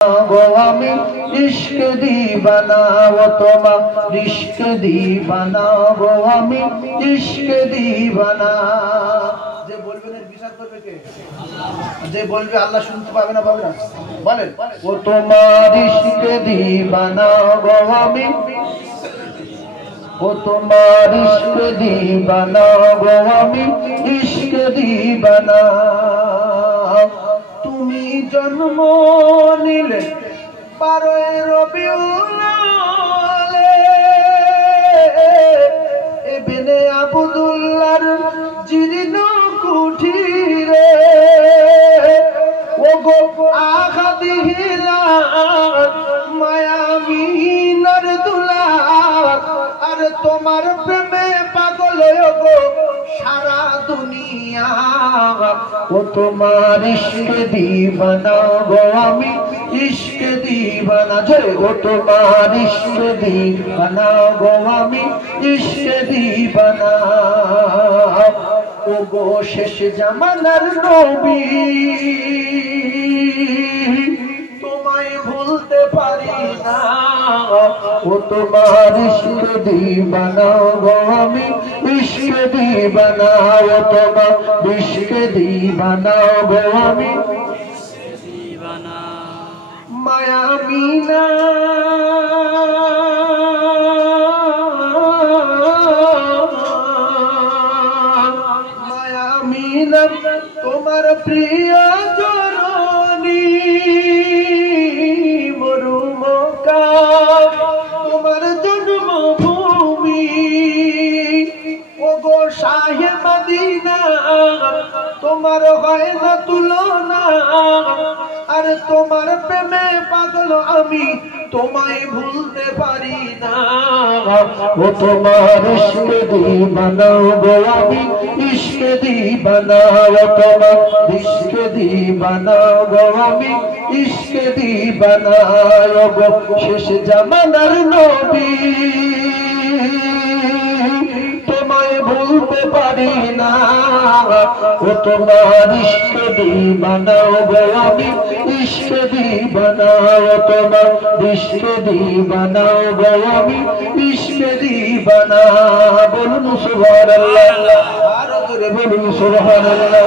गो आमी इश्क दीवाना वो তোমার इश्क दीवाना गो आमी इश्क दीवाना। যে বলবেন এর বিচার করবে কে? আল্লাহ। যে বলবে আল্লাহ শুনতে পাবে না পাবে না? বলেন ও তোমার इश्क दीवाना गो आमी वो তোমার इश्क दीवाना गो आमी इश्क दीवाना। তুমি জন্ম নিলে 12 রবিউল ইবনে আব্দুল্লাহর জীর্ণ কুঠিরে ও গো আখাদিহিলা মায়ামিনার দুলার আর তোমার প্রেমে পাগল গো সারা দুনিয়া। ও তোমার इश्क दीवाना गो आमी इश्क दीवाना जय ও তোমার इश्क दीवाना गो आमी इश्क दीवाना। ও গো শেষ জামানার নবী তোমায় ভুলতে পারি না। ও তোমার इश्क दीवाना गो आमी इश्क दीवाना। ও তোমার इश्क दीवाना गो आमी माया मीना माया मीना তোমার প্রিয় জননী মরুমকা তোমার জন্মভূমি ও গো শাহে মদিনা তোমার হয় না তুলনা আর তোমার প্রেমে পাগল আমি তোমায় ভুলতে পারি না। ও তোমার इश्क दीवाना गो आमी इश्क दीवाना। ও তোমার इश्क दीवाना गो आमी इश्क दीवाना। ও গো শেষ জামানার নবী তোমায় ভুলতে পারি না। ও তোমার इश्क दीवाना गो आमी इश्क दीवाना। ও তোমার इश्क दीवाना गो आमी इश्क दीवाना। বলুন সুবহানাল্লাহ, আরো জোরে বলুন সুবহানাল্লাহ।